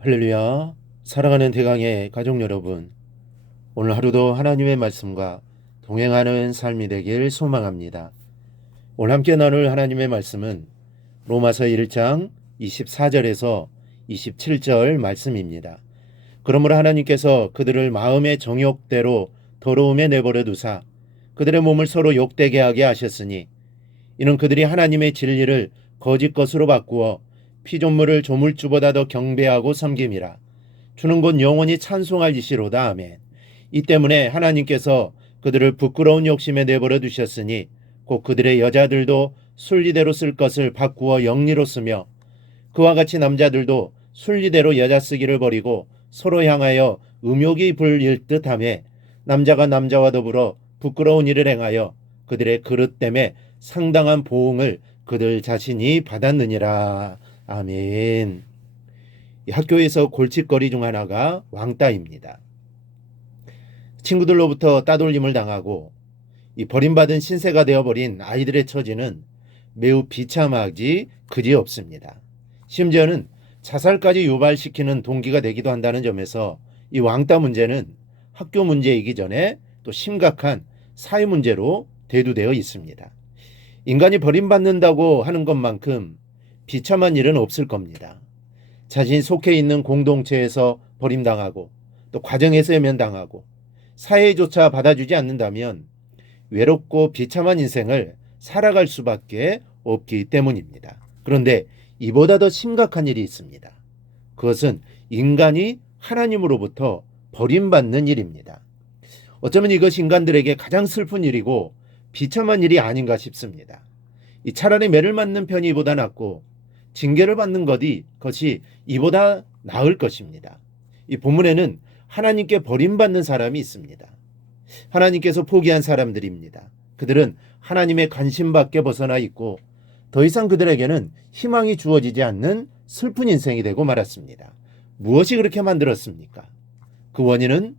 할렐루야. 사랑하는 대강의 가족 여러분, 오늘 하루도 하나님의 말씀과 동행하는 삶이 되길 소망합니다. 오늘 함께 나눌 하나님의 말씀은 로마서 1장 24절에서 27절 말씀입니다. 그러므로 하나님께서 그들을 마음의 정욕대로 더러움에 내버려 두사 그들의 몸을 서로 욕되게 하게 하셨으니 이는 그들이 하나님의 진리를 거짓 것으로 바꾸어 피조물을 조물주보다 더 경배하고 섬김이라. 주는 곧 영원히 찬송할 이시로다. 아멘. 이 때문에 하나님께서 그들을 부끄러운 욕심에 내버려 두셨으니 곧 그들의 여자들도 순리대로 쓸 것을 바꾸어 영리로 쓰며 그와 같이 남자들도 순리대로 여자 쓰기를 버리고 서로 향하여 음욕이 불일 듯하며 남자가 남자와 더불어 부끄러운 일을 행하여 그들의 그릇됨에 상당한 보응을 그들 자신이 받았느니라. 아멘. 학교에서 골칫거리 중 하나가 왕따입니다. 친구들로부터 따돌림을 당하고 버림받은 신세가 되어버린 아이들의 처지는 매우 비참하지 그지없습니다. 심지어는 자살까지 유발시키는 동기가 되기도 한다는 점에서 이 왕따 문제는 학교 문제이기 전에 또 심각한 사회 문제로 대두되어 있습니다. 인간이 버림받는다고 하는 것만큼 비참한 일은 없을 겁니다. 자신이 속해 있는 공동체에서 버림당하고 또 과정에서 외면당하고 사회조차 받아주지 않는다면 외롭고 비참한 인생을 살아갈 수밖에 없기 때문입니다. 그런데 이보다 더 심각한 일이 있습니다. 그것은 인간이 하나님으로부터 버림받는 일입니다. 어쩌면 이것이 인간들에게 가장 슬픈 일이고 비참한 일이 아닌가 싶습니다. 차라리 매를 맞는 편이 이보다 낫고 징계를 받는 것이 이보다 나을 것입니다. 이 본문에는 하나님께 버림받는 사람이 있습니다. 하나님께서 포기한 사람들입니다. 그들은 하나님의 관심 밖에 벗어나 있고 더 이상 그들에게는 희망이 주어지지 않는 슬픈 인생이 되고 말았습니다. 무엇이 그렇게 만들었습니까? 그 원인은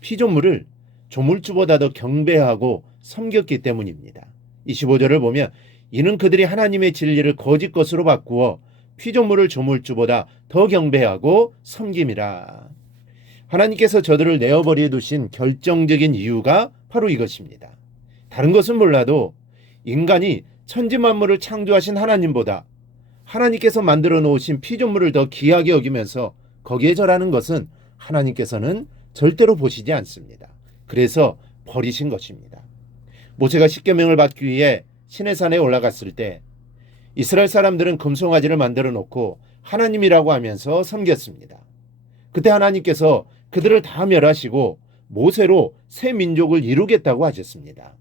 피조물을 조물주보다 더 경배하고 섬겼기 때문입니다. 25절을 보면 이는 그들이 하나님의 진리를 거짓 것으로 바꾸어 피조물을 조물주보다 더 경배하고 섬김이라. 하나님께서 저들을 내어버려 두신 결정적인 이유가 바로 이것입니다. 다른 것은 몰라도 인간이 천지만물을 창조하신 하나님보다 하나님께서 만들어 놓으신 피조물을 더 귀하게 여기면서 거기에 절하는 것은 하나님께서는 절대로 보시지 않습니다. 그래서 버리신 것입니다. 모세가 십계명을 받기 위해 시내산에 올라갔을 때 이스라엘 사람들은 금송아지를 만들어 놓고 하나님이라고 하면서 섬겼습니다. 그때 하나님께서 그들을 다 멸하시고 모세로 새 민족을 이루겠다고 하셨습니다.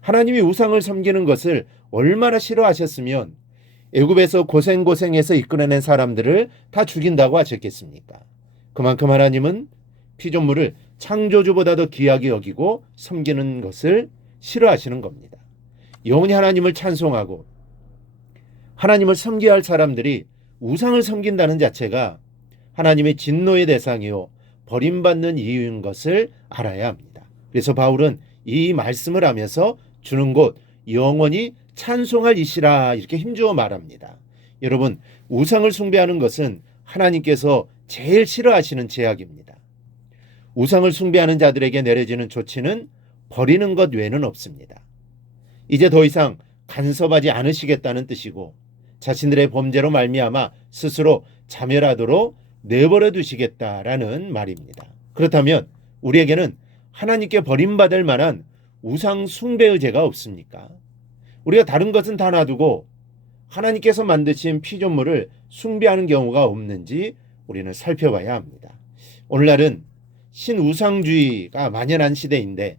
하나님이 우상을 섬기는 것을 얼마나 싫어하셨으면 애굽에서 고생해서 이끌어낸 사람들을 다 죽인다고 하셨겠습니까? 그만큼 하나님은 피조물을 창조주보다 더 귀하게 여기고 섬기는 것을 싫어하시는 겁니다. 영원히 하나님을 찬송하고 하나님을 섬겨야 할 사람들이 우상을 섬긴다는 자체가 하나님의 진노의 대상이요 버림받는 이유인 것을 알아야 합니다. 그래서 바울은 이 말씀을 하면서 주는 곳 영원히 찬송할 이시라 이렇게 힘주어 말합니다. 여러분, 우상을 숭배하는 것은 하나님께서 제일 싫어하시는 죄악입니다. 우상을 숭배하는 자들에게 내려지는 조치는 버리는 것 외에는 없습니다. 이제 더 이상 간섭하지 않으시겠다는 뜻이고 자신들의 범죄로 말미암아 스스로 자멸하도록 내버려 두시겠다라는 말입니다. 그렇다면 우리에게는 하나님께 버림받을 만한 우상 숭배의 죄가 없습니까? 우리가 다른 것은 다 놔두고 하나님께서 만드신 피조물을 숭배하는 경우가 없는지 우리는 살펴봐야 합니다. 오늘날은 신우상주의가 만연한 시대인데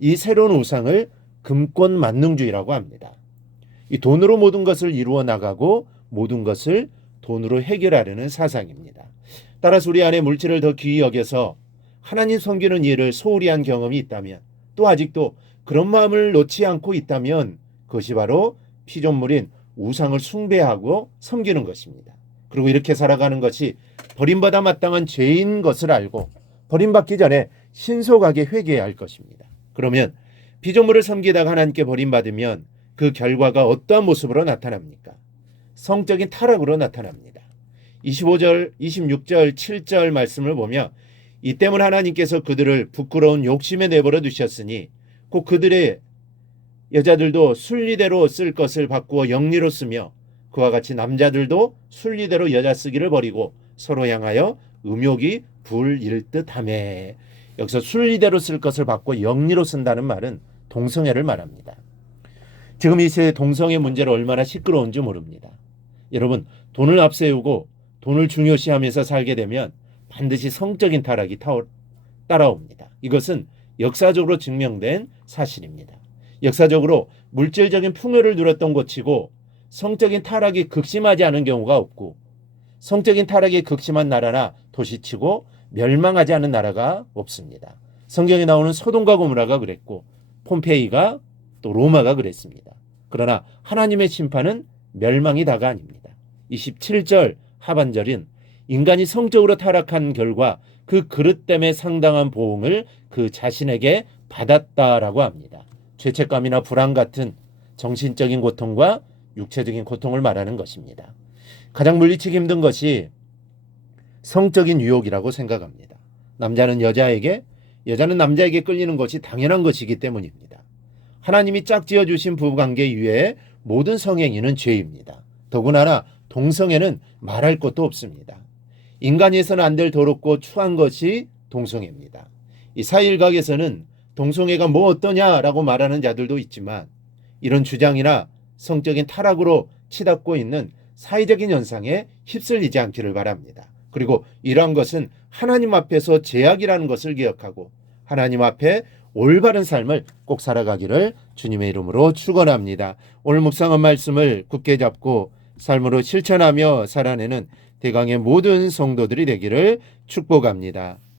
이 새로운 우상을 금권만능주의라고 합니다. 이 돈으로 모든 것을 이루어 나가고 모든 것을 돈으로 해결하려는 사상입니다. 따라서 우리 안에 물질을 더 귀히 여겨서 하나님 섬기는 일을 소홀히 한 경험이 있다면 또 아직도 그런 마음을 놓지 않고 있다면 그것이 바로 피조물인 우상을 숭배하고 섬기는 것입니다. 그리고 이렇게 살아가는 것이 버림받아 마땅한 죄인 것을 알고 버림받기 전에 신속하게 회개해야 할 것입니다. 그러면 피조물을 섬기다가 하나님께 버림받으면 그 결과가 어떠한 모습으로 나타납니까? 성적인 타락으로 나타납니다. 25절, 26절, 7절 말씀을 보면 이 때문 하나님께서 그들을 부끄러운 욕심에 내버려 두셨으니 곧 그들의 여자들도 순리대로 쓸 것을 바꾸어 영리로 쓰며 그와 같이 남자들도 순리대로 여자 쓰기를 버리고 서로 향하여 음욕이 불일 듯하며, 여기서 순리대로 쓸 것을 바꾸어 영리로 쓴다는 말은 동성애를 말합니다. 지금 이 세대 동성애 문제를 얼마나 시끄러운지 모릅니다. 여러분, 돈을 앞세우고 돈을 중요시하면서 살게 되면 반드시 성적인 타락이 따라옵니다. 이것은 역사적으로 증명된 사실입니다. 역사적으로 물질적인 풍요를 누렸던 곳이고 성적인 타락이 극심하지 않은 경우가 없고 성적인 타락이 극심한 나라나 도시치고 멸망하지 않은 나라가 없습니다. 성경에 나오는 소돔과 고모라가 그랬고 폼페이가 또 로마가 그랬습니다. 그러나 하나님의 심판은 멸망이 다가 아닙니다. 27절 하반절은 인간이 성적으로 타락한 결과 그 그릇 때문에 상당한 보응을 그 자신에게 받았다라고 합니다. 죄책감이나 불안 같은 정신적인 고통과 육체적인 고통을 말하는 것입니다. 가장 물리치기 힘든 것이 성적인 유혹이라고 생각합니다. 남자는 여자에게, 여자는 남자에게 끌리는 것이 당연한 것이기 때문입니다. 하나님이 짝지어 주신 부부관계 이외에 모든 성행위는 죄입니다. 더구나 동성애는 말할 것도 없습니다. 인간이 해서는 안 될 더럽고 추한 것이 동성애입니다. 이 사일각에서는 동성애가 뭐 어떠냐라고 말하는 자들도 있지만 이런 주장이나 성적인 타락으로 치닫고 있는 사회적인 현상에 휩쓸리지 않기를 바랍니다. 그리고 이러한 것은 하나님 앞에서 죄악이라는 것을 기억하고 하나님 앞에 올바른 삶을 꼭 살아가기를 주님의 이름으로 축원합니다. 오늘 묵상한 말씀을 굳게 잡고 삶으로 실천하며 살아내는 대강의 모든 성도들이 되기를 축복합니다.